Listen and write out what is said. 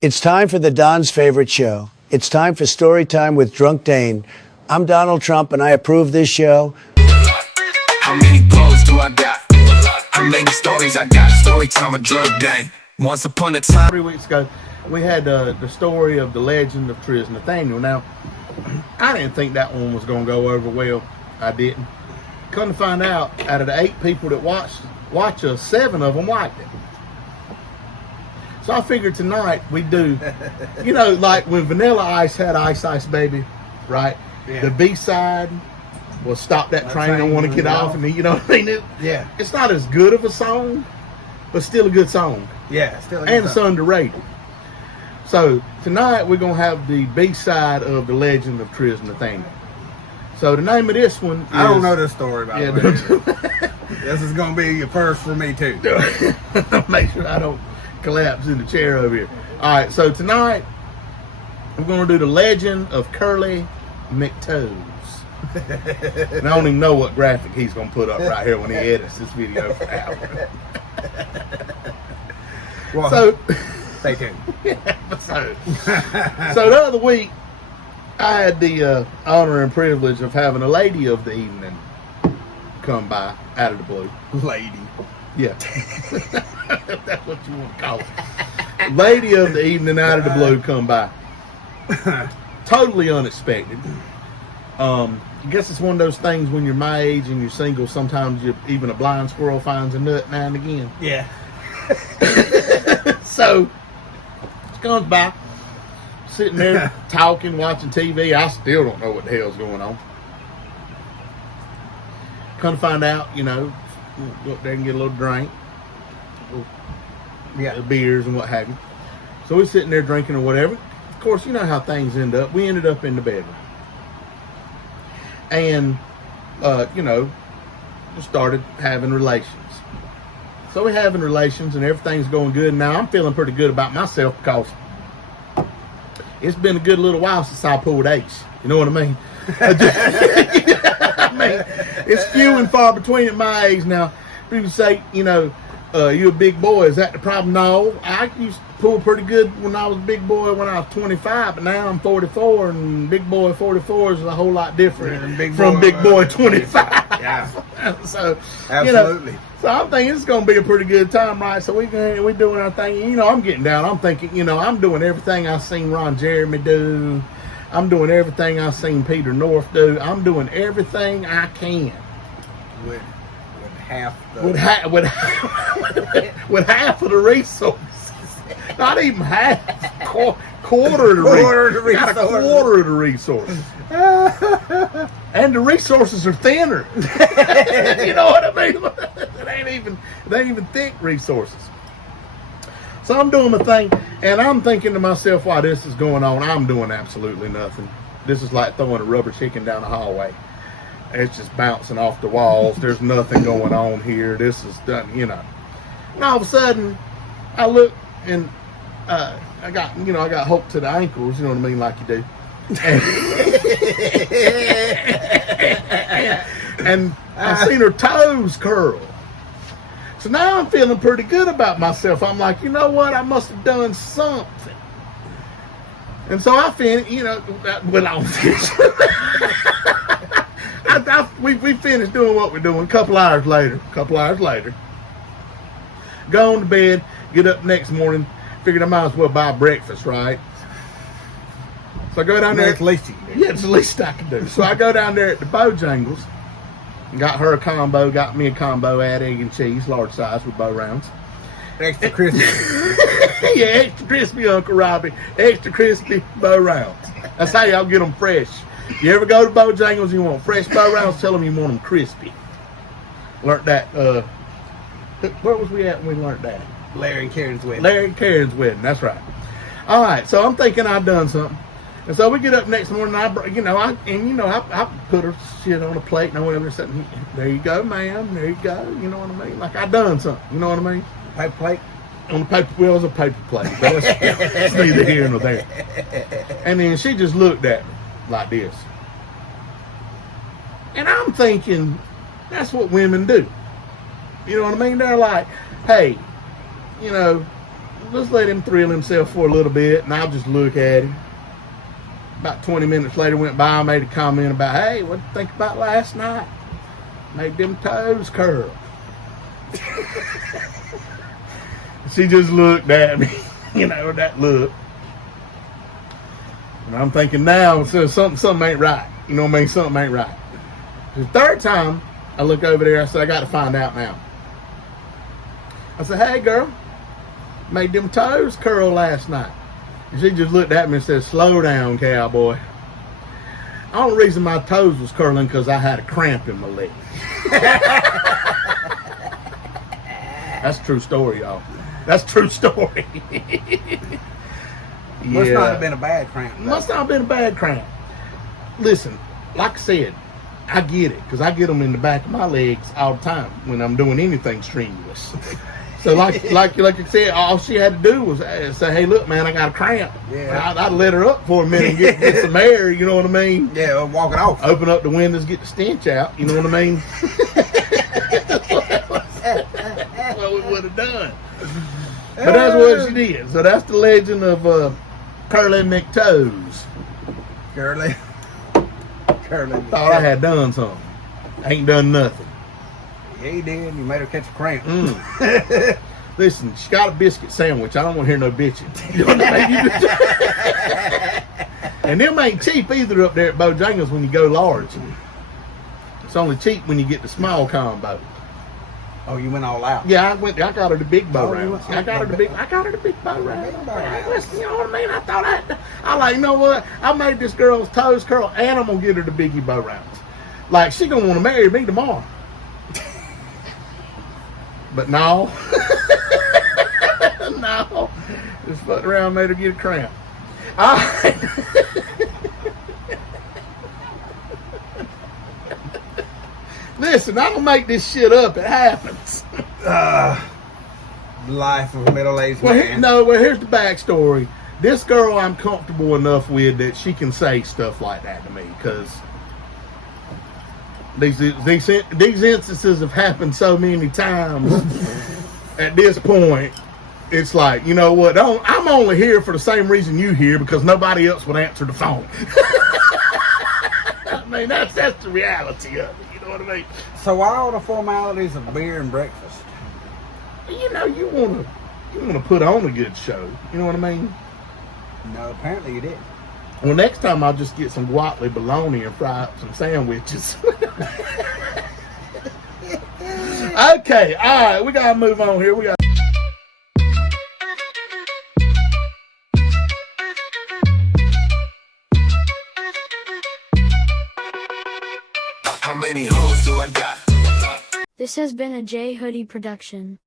It's time for the Don's favorite show. It's time for Story Time with Drunk Dane. I'm Donald Trump, and I approve this show. How many clothes do I got? How many stories I got? Story time with Drunk Dane. Once upon a time. 3 weeks ago, we had the story of the legend of Tris Nathaniel. Now, I didn't think that one was going to go over well. I didn't. Come to find out, out of the 8 people that watch us, 7 of them liked it. So I figured tonight we'd do, you know, like when Vanilla Ice had Ice Ice Baby, right? Yeah. The B-side was Stop That Train, I Want to Get Off. And you know what I mean? It's not as good of a song, but still a good song. Yeah, still a good And it's song. underrated. So tonight we're going to have the B-side of The Legend of Tris Nathaniel. So the name of this one is... I don't know this story, by Yeah, the way. This is going to be your first for me, too. Make sure I don't collapse in the chair over here. All right, so tonight we're going to do the legend of Curly McToes. And I don't even know what graphic he's going to put up right here when he edits this video for Albert. Well, So, stay tuned. so the other week, I had the honor and privilege of having a lady of the evening come by out of the blue. Lady. Yeah. That's what you want to call it. Lady of the evening out of the blue come by. Totally unexpected. I guess it's one of those things when you're my age and you're single, sometimes even a blind squirrel finds a nut now and again. Yeah. So, she comes by, sitting there talking, watching TV. I still don't know what the hell's going on. Come to find out, you know, go up there and get a little drink. Yeah. Beers and what have you. So we're sitting there drinking or whatever. Of course, you know how things end up. We ended up in the bedroom. And, you know, we started having relations. So we're having relations and everything's going good. Now I'm feeling pretty good about myself because it's been a good little while since I pulled Ace. You know what I mean? I mean, it's few and far between at my age now. People say, you know, you're a big boy. Is that the problem? No. I used to pull pretty good when I was a big boy when I was 25, but now I'm 44, and big boy 44 is a whole lot different from big boy 25. Yeah. So, Absolutely. You know, so I'm thinking it's going to be a pretty good time, right? So we're doing our thing. You know, I'm getting down. I'm thinking, you know, I'm doing everything I've seen Ron Jeremy do. I'm doing everything I've seen Peter North do. I'm doing everything I can. With half the... With half of the resources. Not even half. Quarter of the resources. Got a quarter of the resources. And the resources are thinner. You know what I mean? It ain't even thick resources. So I'm doing my thing, and I'm thinking to myself, while this is going on, I'm doing absolutely nothing. This is like throwing a rubber chicken down the hallway. It's just bouncing off the walls. There's nothing going on here. This is done, you know. And all of a sudden, I look, and I got hope to the ankles, you know what I mean, like you do. And I seen her toes curl. So now I'm feeling pretty good about myself. I'm like, you know what? I must have done something. And so I finished, you know, well, I was finished. We finished doing what we're doing. A couple hours later, go on to bed, get up next morning, figured I might as well buy breakfast, right? So I go down there. It's the least you can do. Yeah, it's the least I can do. So I go down there at the Bojangles, got her a combo, got me a combo, add egg and cheese, large size with bow rounds. Extra crispy. Yeah, extra crispy, Uncle Robbie. Extra crispy bow rounds. That's how y'all get them fresh. You ever go to Bojangles, you want fresh bow rounds, tell them you want them crispy. Learned that, where was we at when we learned that? Larry and Karen's wedding. Larry and Karen's wedding, that's right. All right, so I'm thinking I've done something. And so we get up next morning, I put her shit on a plate and I went over there and said, there you go, ma'am, there you go. You know what I mean? Like I done something, you know what I mean? Paper plate? On the paper, well, it was a paper plate, but it's neither here nor there. And then she just looked at me like this. And I'm thinking, that's what women do. You know what I mean? They're like, hey, you know, let's let him thrill himself for a little bit, and I'll just look at him. About 20 minutes later went by, I made a comment about, hey, what'd you think about last night? Made them toes curl. She just looked at me, that look. And I'm thinking now, so something ain't right. You know what I mean? Something ain't right. The third time, I look over there, I said, I got to find out now. I said, hey, girl, made them toes curl last night. And she just looked at me and said, slow down, cowboy. The only reason my toes was curling because I had a cramp in my leg. That's a true story, y'all. That's a true story. Must not have been a bad cramp. Though. Must not have been a bad cramp. Listen, like I said, I get it because I get them in the back of my legs all the time when I'm doing anything strenuous. So like I said, all she had to do was say, hey, look, man, I got a cramp. Yeah. I'd let her up for a minute and get some air, you know what I mean? Yeah, walk it off. Open up the windows, get the stench out, you know what I mean? That's what we would have done. But that's what she did. So that's the legend of Curly McToes. Curly. Thought I had done something. Ain't done nothing. Yeah, you did. You made her catch a cramp. Listen, she got a biscuit sandwich. I don't want to hear no bitching. You know what I mean? And them ain't cheap either up there at Bojangles when you go large. It's only cheap when you get the small combo. Oh, you went all out. Yeah, I got her the big bow Oh, you rounds. went- I got her the big bow rounds. Big bow rounds. You know what I mean? I like, you know what? I made this girl's toes curl, and I'm gonna get her the biggie bow rounds. Like she gonna want to marry me tomorrow. But no, no, just fucked around, and made her get a cramp. All right. Listen, I don't make this shit up. It happens. Life of a middle-aged Well, man. here's the backstory. This girl I'm comfortable enough with that she can say stuff like that to me because these instances have happened so many times. At this point, it's like, you know what? I'm only here for the same reason you here because nobody else would answer the phone. I mean, that's the reality of it. You know what I mean? So why all the formalities of beer and breakfast? You know, you wanna put on a good show. You know what I mean? No, apparently you did. Well, next time I'll just get some guacamole bologna and fry up some sandwiches. Okay, all right, we gotta move on here. How many hoes do I got? This has been a J Hoodie production.